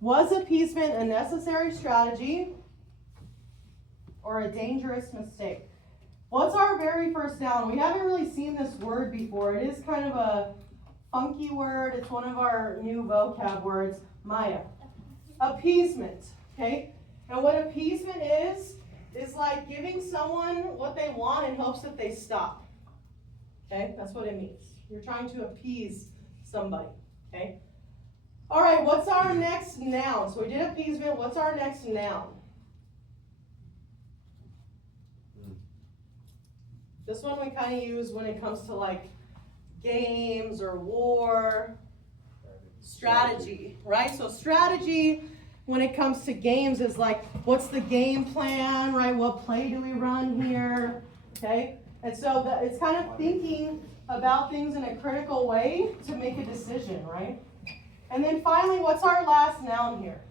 Was appeasement a necessary strategy or a dangerous mistake? What's our very first noun? We haven't really seen this word before. It is kind of a funky word. It's one of our new vocab words, Maya. Appeasement, okay? And what appeasement is like giving someone what they want in hopes that they stop. Okay, that's what it means. You're trying to appease somebody, okay? All right, what's our next noun? So we did appeasement. What's our next noun? This one we kind of use when it comes to like games or war. Strategy, right? So strategy when it comes to games is like, what's the game plan, right? What play do we run here, okay? And so it's kind of thinking about things in a critical way to make a decision, right? And then finally, what's our last noun here?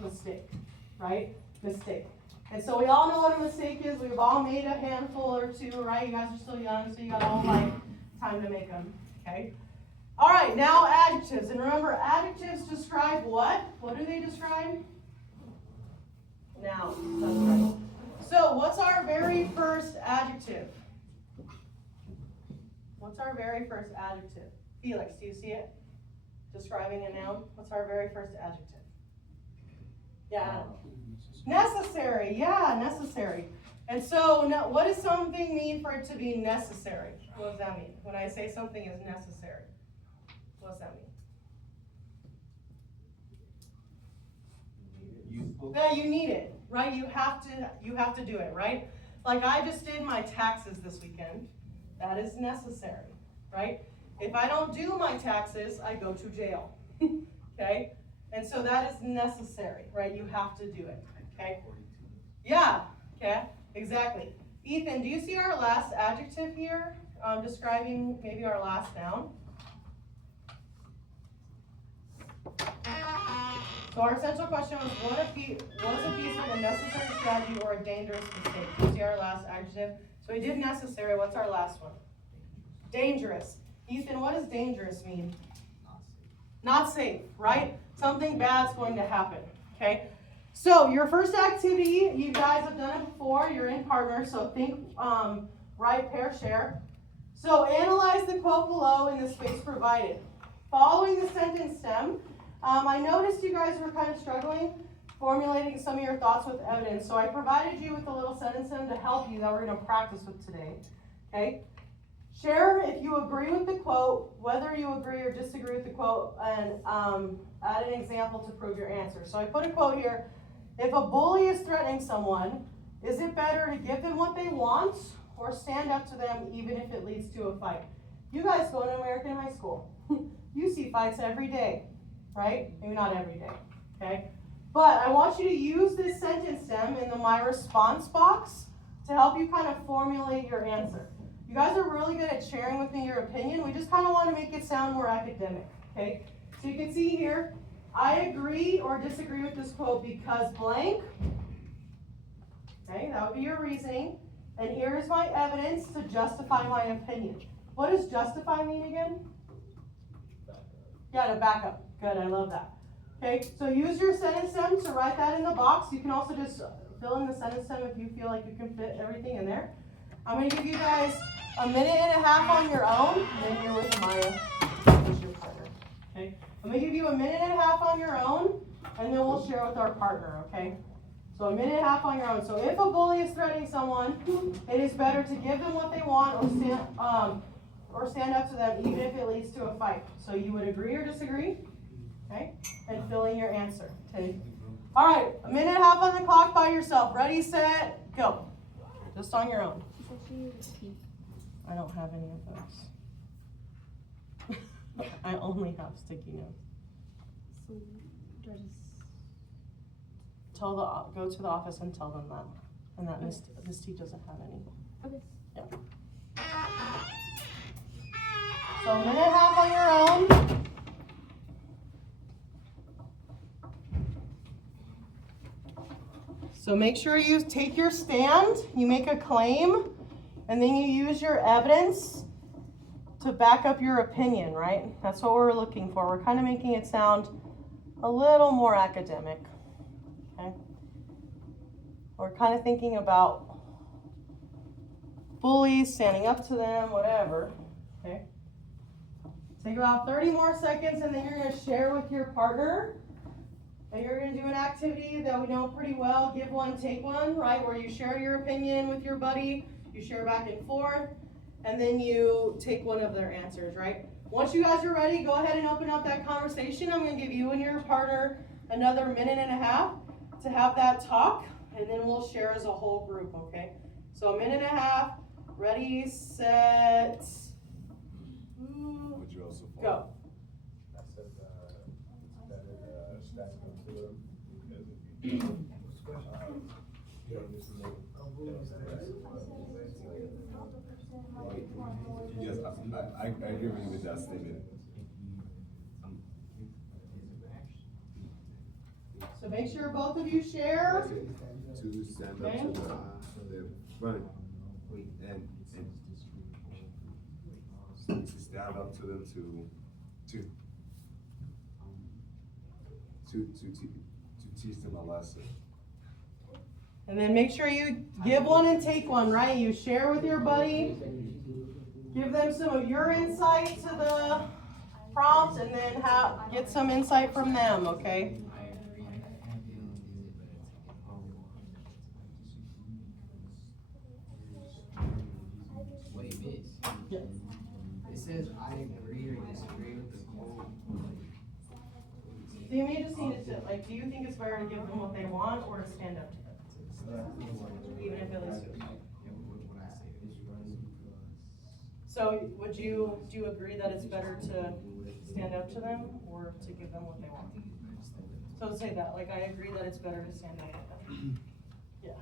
Mistake, right? Mistake. And so we all know what a mistake is. We've all made a handful or two, right? You guys are still young, so you got all like time to make them, okay? All right, now adjectives. And remember, adjectives describe what? What do they describe? Nouns. That's right. So what's our very first adjective? What's our very first adjective? Felix, do you see it? Describing a noun. What's our very first adjective? Yeah. Necessary. Yeah, necessary. And so now, what does something mean for it to be necessary? What does that mean? When I say something is necessary, what does that mean? Useful. Yeah, you need it, right? You have to do it, right? Like I just did my taxes this weekend. That is necessary, right? If I don't do my taxes, I go to jail. Okay? And so that is necessary, right? You have to do it. Okay? Yeah, okay, exactly. Ethan, do you see our last adjective here? Describing maybe our last noun. So our essential question was, was appeasement a necessary strategy or a dangerous mistake? Do you see our last adjective? So we did necessary. What's our last one? Dangerous. Ethan, what does dangerous mean? Not safe, right? Something bad's going to happen, okay? So your first activity, you guys have done it before. You're in partner, so think right, pair, share. So analyze the quote below in the space provided. Following the sentence stem, I noticed you guys were kind of struggling formulating some of your thoughts with evidence. So I provided you with a little sentence stem to help you that we're going to practice with today, okay? Share if you agree with the quote, whether you agree or disagree with the quote, and add an example to prove your answer. So I put a quote here. If a bully is threatening someone, is it better to give them what they want or stand up to them even if it leads to a fight? You guys go to American high school. You see fights every day, right? Maybe not every day, okay? But I want you to use this sentence stem in the my response box to help you kind of formulate your answer. You guys are really good at sharing with me your opinion. We just kind of want to make it sound more academic, okay? So you can see here, I agree or disagree with this quote because blank. Okay, that would be your reasoning. And here is my evidence to justify my opinion. What does justify mean again? Yeah, to back up. Good, I love that. Okay, so use your sentence stem to write that in the box. You can also just fill in the sentence stem if you feel like you can fit everything in there. I'm going to give you guys a minute and a half on your own, and then you're with Maya, who's your partner. Okay? I'm going to give you a minute and a half on your own, and then we'll share with our partner, okay? So a minute and a half on your own. So if a bully is threatening someone, it is better to give them what they want or stand up to them, even if it leads to a fight. So you would agree or disagree, okay? And fill in your answer, okay? All right, a minute and a half on the clock by yourself. Ready, set, go. Just on your own. I don't have any of those. I only have sticky notes. So do I just Go to the office and tell them that. And that Miss T doesn't have any. okay. Yeah. So a minute and a half on your own. So make sure you take your stand, you make a claim, and then you use your evidence to back up your opinion, right? That's what we're looking for. We're kind of making it sound a little more academic, okay? We're kind of thinking about bullies, standing up to them, whatever, okay? Take about 30 more seconds, and then you're going to share with your partner. And you're going to do an activity that we know pretty well, give one, take one, right? Where you share your opinion with your buddy, you share back and forth, and then you take one of their answers, right? Once you guys are ready, go ahead and open up that conversation. I'm going to give you and your partner another minute and a half to have that talk, and then we'll share as a whole group, okay? So a minute and a half, ready, set, go. Yes, I agree with that statement. So make sure both of you share. To stand up to the front and to stand up to them to teach them a lesson. And then make sure you give one and take one, right? You share with your buddy, give them some of your insight to the prompt, and then get some insight from them, okay? What do you miss? It says I agree or disagree with the whole. So you may just need to, like, do you think it's better to give them what they want or to stand up to them? Even if it leads to. So do you agree that it's better to stand up to them or to give them what they want? So say that, like, I agree that it's better to stand up to them. Yeah.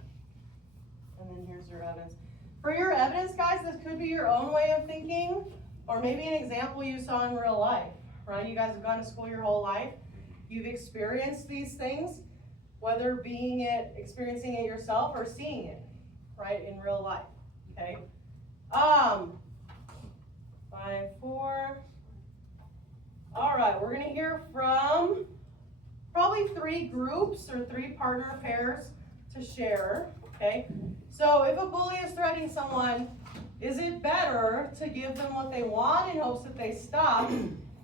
And then here's your evidence. For your evidence, guys, this could be your own way of thinking, or maybe an example you saw in real life, right? You guys have gone to school your whole life. You've experienced these things, whether experiencing it yourself or seeing it, right, in real life, okay? 5, 4. All right, we're gonna hear from probably 3 groups or 3 partner pairs to share, okay? So if a bully is threatening someone, is it better to give them what they want in hopes that they stop,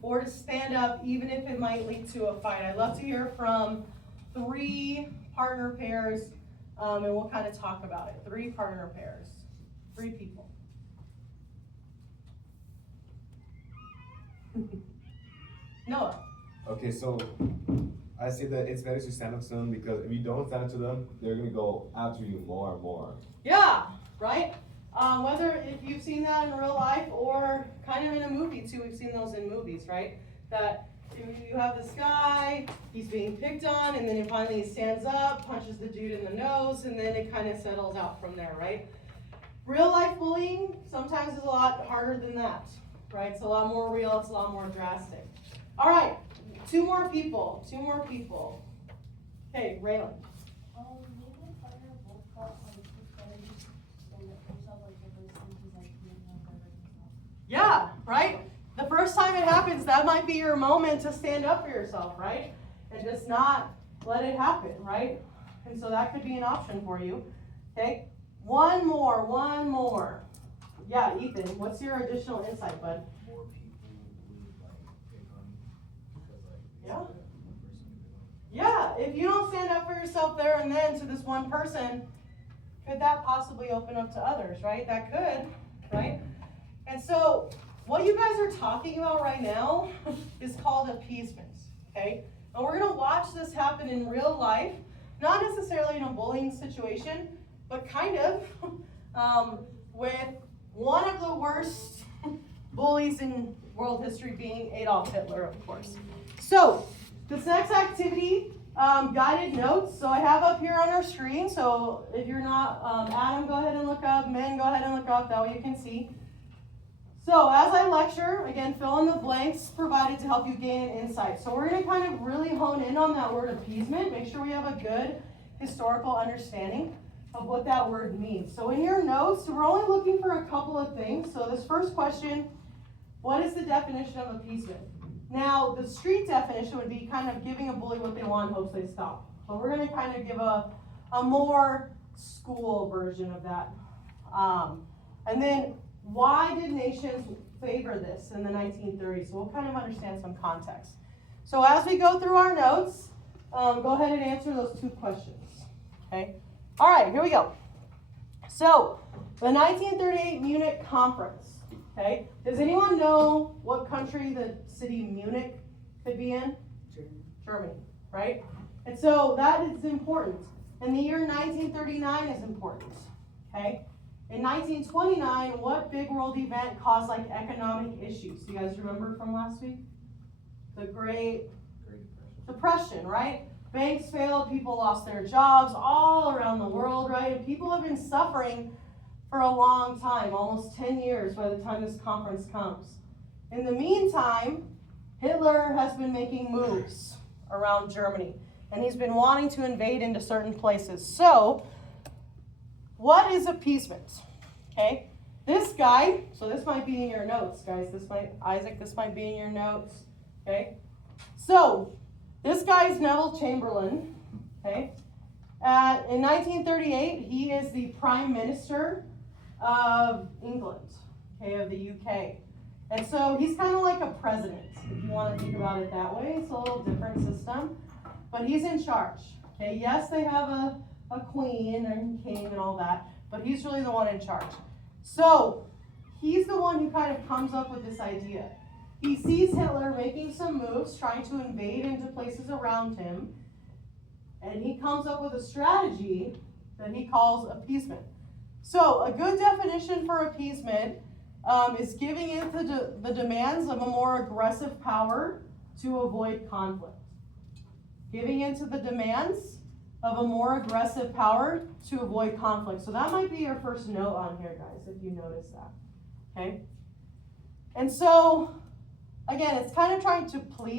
or to stand up even if it might lead to a fight? I'd love to hear from 3 partner pairs, and we'll kind of talk about it. 3 partner pairs, 3 people. Noah. Okay, so I say that it's better to stand up to them, because if you don't stand up to them, they're gonna go after you more and more. Yeah, right? Whether if you've seen that in real life or kind of in a movie too, we've seen those in movies, right? That you have this guy, he's being picked on, and then finally he stands up, punches the dude in the nose, and then it kind of settles out from there, right? Real life bullying sometimes is a lot harder than that, right? It's a lot more real, it's a lot more drastic. All right, 2 more people. Okay, Raylan. Yeah, right? The first time it happens, that might be your moment to stand up for yourself, right? And just not let it happen, right? And so that could be an option for you. Okay, one more. Yeah, Ethan, what's your additional insight, bud? More people would pick on me because Yeah. Yeah, if you don't stand up for yourself there and then to this one person, could that possibly open up to others, right? That could, right? And so what you guys are talking about right now is called appeasement, okay? And we're gonna watch this happen in real life, not necessarily in a bullying situation, but kind of with one of the worst bullies in world history being Adolf Hitler, of course. So this next activity, guided notes. So I have up here on our screen. So if you're not, Adam, go ahead and look up. Men, go ahead and look up. That way you can see. So as I lecture, again, fill in the blanks provided to help you gain an insight. So we're going to kind of really hone in on that word appeasement. Make sure we have a good historical understanding of what that word means. So in your notes, we're only looking for a couple of things. So this first question, what is the definition of appeasement? Now, the street definition would be kind of giving a bully what they want, hopes they stop. So we're going to kind of give a more school version of that. And then, why did nations favor this in the 1930s? So we'll kind of understand some context. So as we go through our notes, go ahead and answer those 2 questions. Okay? All right, here we go. So, the 1938 Munich Conference. Okay? Does anyone know what country the city Munich could be in? Germany, right? And so that is important. And the year 1939 is important. Okay? In 1929, what big world event caused like economic issues? You guys remember from last week? The Great Depression, right? Banks failed, people lost their jobs all around the world, right? And people have been suffering for a long time, almost 10 years by the time this conference comes. In the meantime, Hitler has been making moves around Germany, and he's been wanting to invade into certain places. So, what is appeasement? Okay, this guy, so this might be in your notes, guys. Isaac, this might be in your notes. Okay, so this guy is Neville Chamberlain. Okay, in 1938, he is the Prime Minister of England, okay, of the UK. And so he's kind of like a president, if you want to think about it that way. It's a little different system, but he's in charge. Okay, yes, they have a queen and king and all that, but he's really the one in charge. So he's the one who kind of comes up with this idea. He sees Hitler making some moves, trying to invade into places around him, and he comes up with a strategy that he calls appeasement. So a good definition for appeasement is giving in to the demands of a more aggressive power to avoid conflict. Giving in to the demands of a more aggressive power to avoid conflict. So that might be your first note on here, guys, if you notice that. Okay? And so, again, it's kind of trying to please